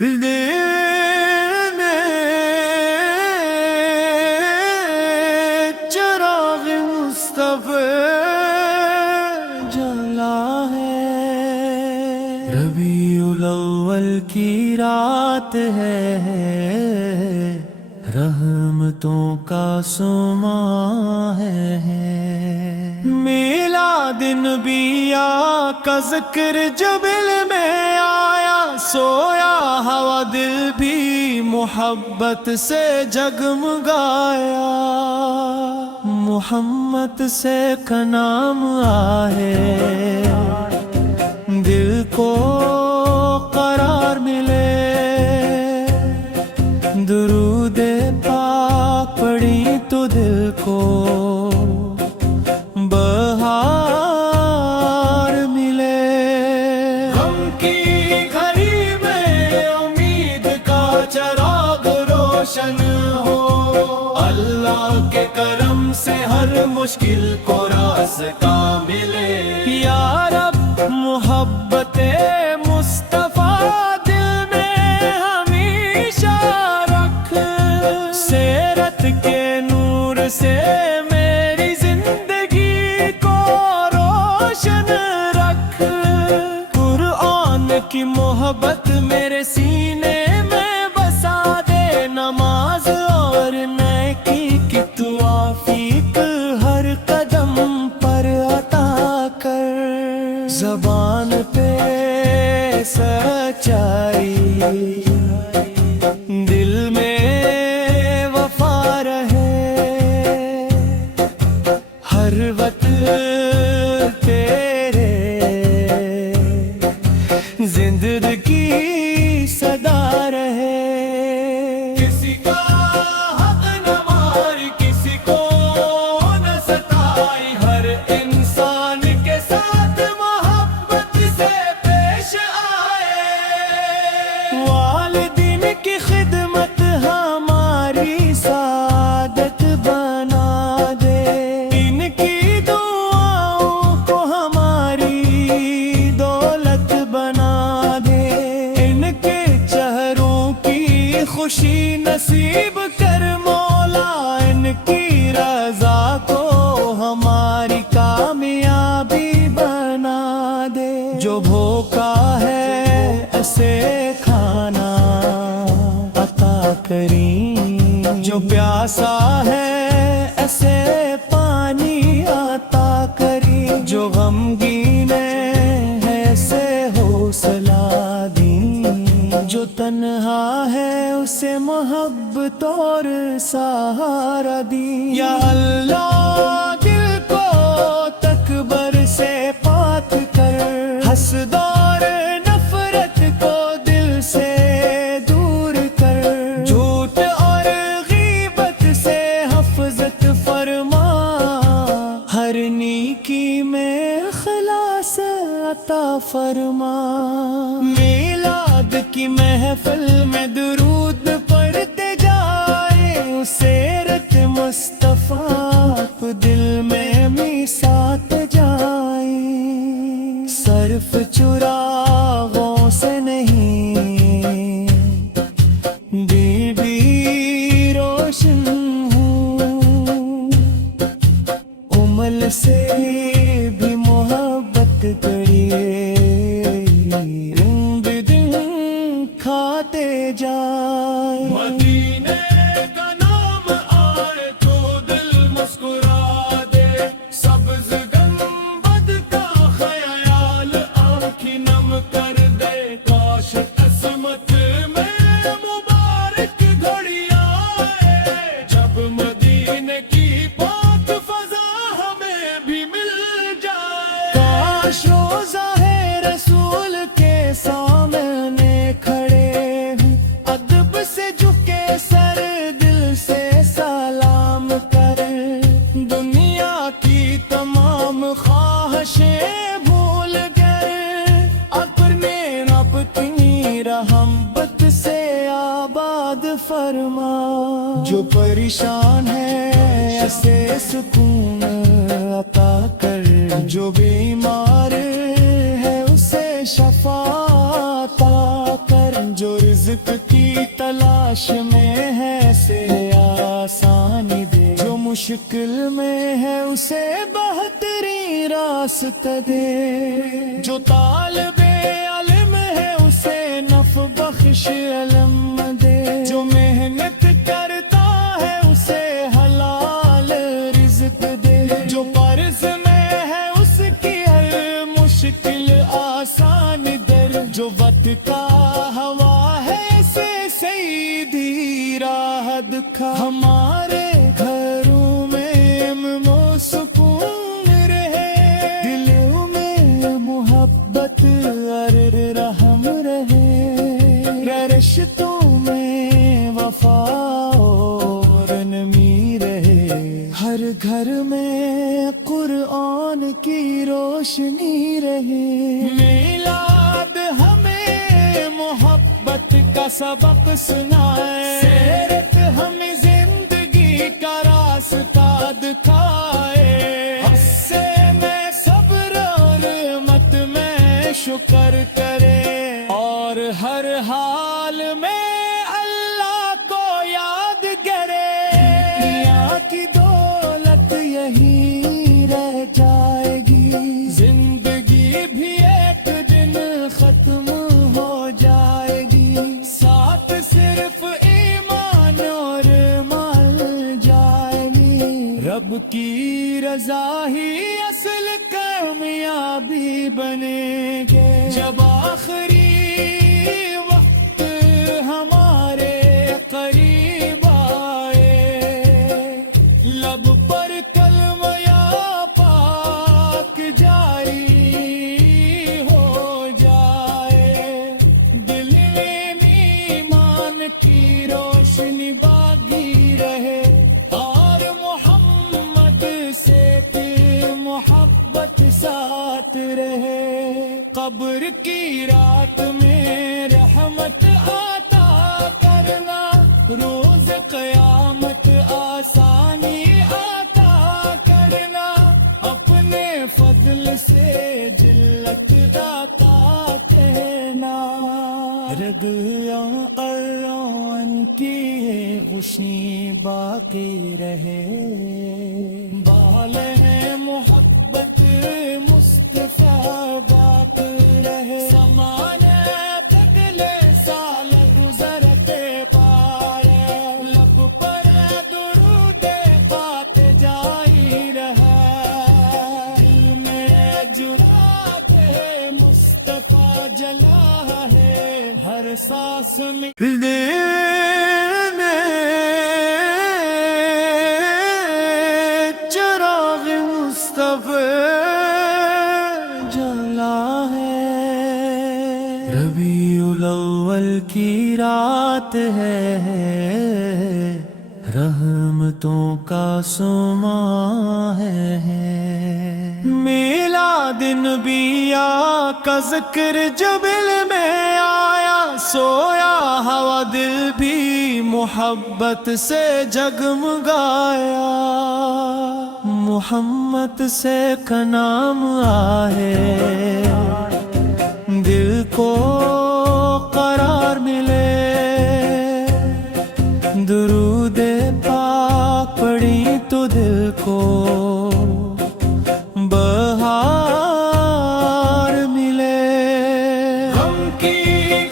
دل میں چراغ مصطفی جلا ہے، ربیع الاول کی رات ہے، رحمتوں کا سماں ہے، میلاد نبی کا ذکر جب دل میں آیا، سویا ہوا دل بھی محبت سے جگمگایا، محمد سے کا نام آئے، دل کو قرار ملے، درود پاک پڑھی تو دل کو بہار ملے، غم کی گھڑی میں امید کا چراغ روشن ہو، اللہ کے کرم سے ہر مشکل کو راستہ ملے، یا رب محبت مصطفیٰ دل میں ہمیشہ رکھ، سیرت کے نور سے میری زندگی کو روشن رکھ، قرآن کی محبت میرے سینے میں بسا دے، نماز اور نیکی کی توفیق ہر قدم پر عطا کر، زبان پہ سچائی، دل میں وفا رہے، ہر وقت تیرے زندگی صدا رہے، کسی کا حق نہ مار، کسی کو نہ ستائی، ہر انسان کے ساتھ محبت سے پیش آئے، والدین کی خدمت ہماری سعادت بنا دے، ان کی دعاؤں کو ہماری دولت بنا دے، ان کے چہروں کی خوشی نصیب کر مولا، ان کی رضا کو ہماری کامیابی بنا دے، جو بھوکا ہے اسے کھانا عطا کریں، جو پیاسا ہے اسے پانی عطا کریں، جو غمگین ہے اسے حوصلہ دیں، جو تنہا ہے اسے محبت اور سہارا دیں، یا اللہ دل کو تکبر سے پاک کر، حسد اور نفرت کو دل سے دور کر، جھوٹ اور غیبت سے حفظت فرما، ہر نیکی میں اخلاص عطا فرما، میلاد کی محفل میں درود پڑھتے جائے، سیرت مصطفیٰ کو دل میں میسات جائے، صرف چراغوں سے نہیں دل بھی روشن ہوں، عمل سے بھی محبت کریے، رنگ دن کھاتے جائے، مدینے کا نام آئے تو دل مسکرا دے، سبز گنبد کا خیال آنکھیں نم کر دے، کاش عصمت میں مبارک گھڑی آئے، جب مدینے کی پاک فضا ہمیں بھی مل جائے، کاش روزہ ہے رسول کے سامنے کھڑے ہوں، ادب سے جھکے سر دل سے سلام کر، دنیا کی تمام خواہشیں بھول گئے، اپنے رب کی رحمت سے آباد فرما، جو پریشان ہے اسے سکون عطا کر، جو بیمار ہے اسے شفا عطا کر، جو رزق رزق کی تلاش میں ہے سے آسانی دے، جو مشکل میں ہے اسے بہترین راستہ دے، جو طالب علم ہے اسے نفع بخش علم دے، جو محنت کرتا ہے اسے حلال رزق دے، جو قرض میں ہے اس کی ہر مشکل آسان در، جو وقت کا ہوا ہے اسے سیدھی راہ دکھا، ہمارے گھروں میں امن و سکون رہے، دلوں میں محبت اور رحم رہے، رشتوں میں وفا اور نمی رہے، ہر گھر میں قرآن کی روشنی رہے، میلاد ہمیں محبت کا سبق سنائے، سیرت ہمیں زندگی کا راستہ دکھائے، غصے میں صبر اور رحمت میں شکر کرے، اور ہر حال میں اللہ کو یاد کرے، دنیا کی دولت یہی رہ جائے گی، زندگی بھی ایک دن ختم ہو جائے گی، ساتھ صرف ایمان اور مال جائے گی، رب کی رضا ہی اصل کامیابی بنے گے، جب آخری وقت ہمارے قریب آئے، لب پر کلمہ یا پاک جاری ہو جائے، دل میں ایمان کی روشنی باقی رہے، اور محمد سے محبت ساتھ رہے، قبر کی رات میں رحمت عطا کرنا، روز قیامت آسانی عطا کرنا، اپنے فضل سے جلت عطا کہنا، رضیاں ان کی خوشی باقی رہے، بالے محبت مصطفیٰ باقی رہے، زمانے تکلے سال گزرتے پارے، لب پر درود بات جاری رہا، دل میں جرات ہے مصطفیٰ جلا ہے، ہر سانس میں چراغ مصطفیٰ جلا ہے، ربیع الاول کی رات ہے، رحمتوں کا سما ہے، میلاد نبی کا ذکر جب دل میں آیا، سویا ہوا دل بھی محبت سے جگمگایا، محمد سے کا نام آئے، دل کو قرار ملے، درود پاک پڑھی تو دل کو بہار ملے، غم کی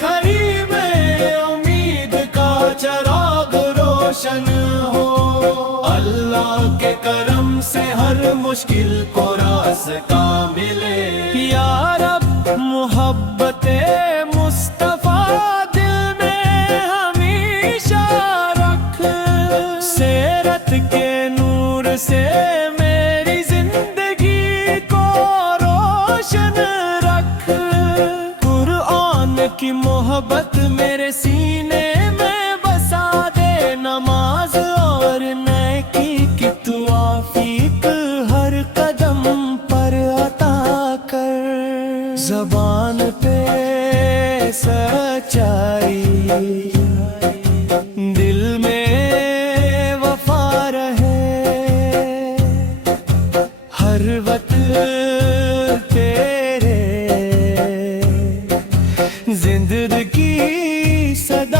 گھڑی میں امید کا چراغ روشن ہو، اللہ کے کرم سے ہر مشکل کو راستہ ملے، یا رب محبت مصطفیٰ دل میں ہمیشہ رکھ، سیرت کے نور سے میری زندگی کو روشن رکھ، قرآن کی محبت میرے سینے میں بسا دے، نماز اور نیکی کی توفیق ہر قدم پر عطا کر، زبان پہ سچائی، دل میں وفا رہے، ہر وقت تیرے زندگی صدا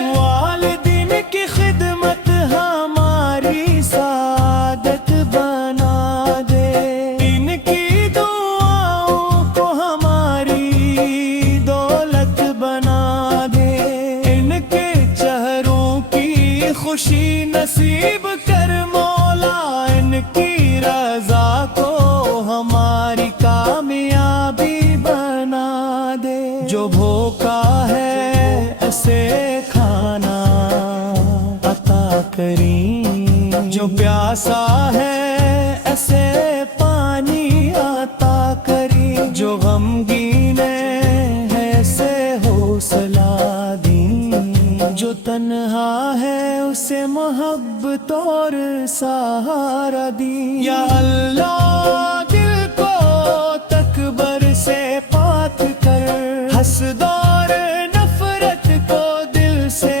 والدین کی خدمت ہماری سعادت بنا دے، ان کی دعاؤں کو ہماری دولت بنا دے، ان کے چہروں کی خوشی نصیب کر مولا، ان کی رضا کو ہماری کامیابی بنا دے۔ جو بھوکا ہے اسے کھانا عطا کریں، جو پیاسا ہے اسے پانی عطا کریں، جو غمگین ہے اسے حوصلہ دیں، جو تنہا ہے اسے محبت اور سہارا دیں۔ یا اللہ دل کو تکبر سے پاک کر، حسد اور نفرت کو دل سے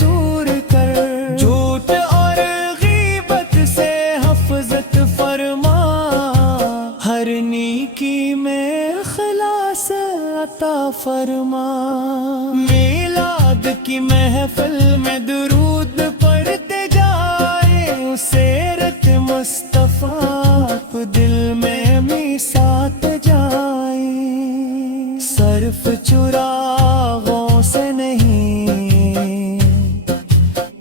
دور کر، جھوٹ اور غیبت سے حفظت فرما، ہر نیکی میں اخلاص عطا فرما۔ میلاد کی محفل میں درود پڑھتے جائے، سیرت مصطفیٰ کو دل میں میسات جائے، صرف چراغوں سے نہیں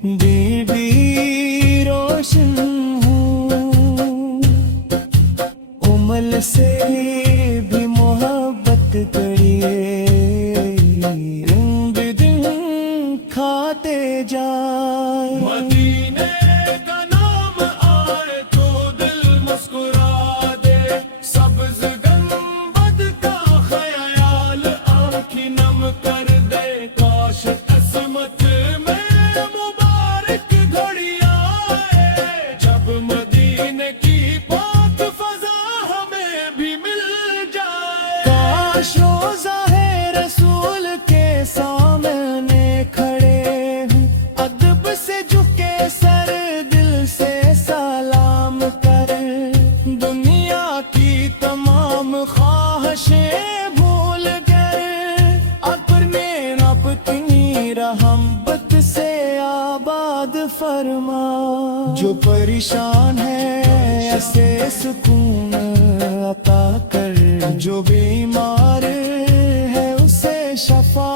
دل بھی روشن ہوں، عمل سے بھی محبت کریے، رنگ دن کھاتے جائے۔ مدینے کا نام آئے تو دل مسکرا دے، سبز گنبد کا خیال آنکھیں نم کر دے، کاش عصمت میں مبارک گھڑی آئے، جب مدینے کی پاک فضا ہمیں بھی مل جائے۔ کاش روزہ ہے رسول کے سامنے کھڑے ہوں، ادب سے جھکے سر دل سے سلام کر، دنیا کی تمام خواہشیں بھول گئے، اپنے اپنی رحمت سے آباد فرما۔ جو پریشان ہے اسے سکون عطا کر، جو بیمار ہے اسے شفا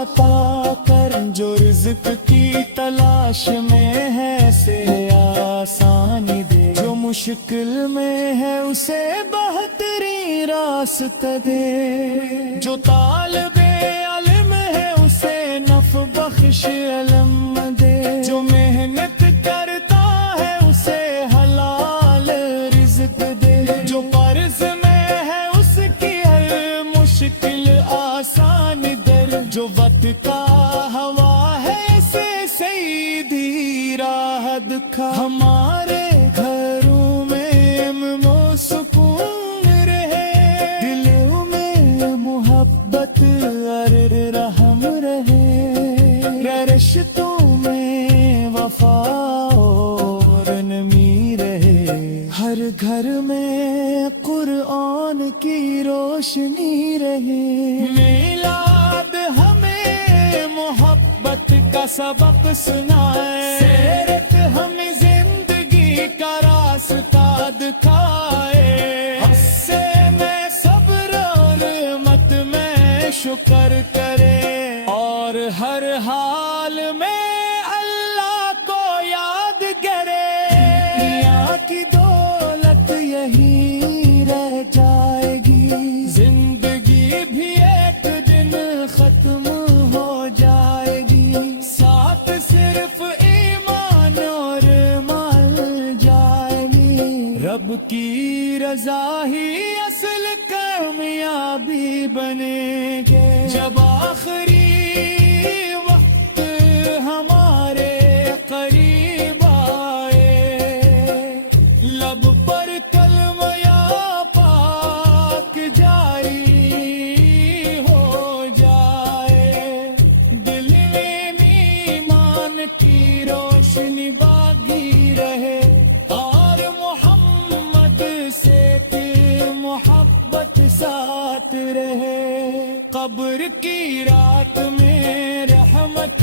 عطا کر، جو رزق کی تلاش میں ہے اسے آسانی دے، جو مشکل میں ہے اسے بہترین راستہ دے، جو طالب علم ہے اسے نفع بخش علم دے، جو محنت کرتا ہے اسے حلال رزق دے، جو قرض میں ہے اس کی ہر مشکل آسان در، جو وقت کا ہوا ہے اسے سیدھی راہ دکھا، ہمارے گھروں میں امن و سکون رہے، دلوں میں محبت اور رحم رہے، رشتوں میں وفا اور نمی رہے، ہر گھر میں قرآن کی روشنی رہے۔ میلاد ہمیں محبت کا سبق سنائے، سیرت ہمیں زندگی کا راستہ دکھائے، غصے میں صبر اور رحمت میں شکر کرے، اور ہر حال میں اللہ کو یاد کرے، دنیا کی دولت یہی رہ جائے گی، زندگی بھی ایک دن ختم ہو جائے گی، ساتھ صرف ایمان اور مال جائے گی، رب کی رضا ہی اصل کامیابی بنے گے، جب آخری وقت ہمارے قریب آئے، لب پر کلمہ یا پاک جاری ہو جائے، دل میں ایمان کی روشنی باغی رہے، اور محمد سے محبت ساتھ رہے، قبر کی رات میں رحمت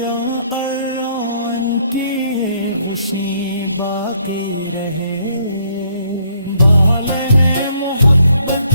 یا اران کی یہ خوشی باقی رہے، بال ہے محبت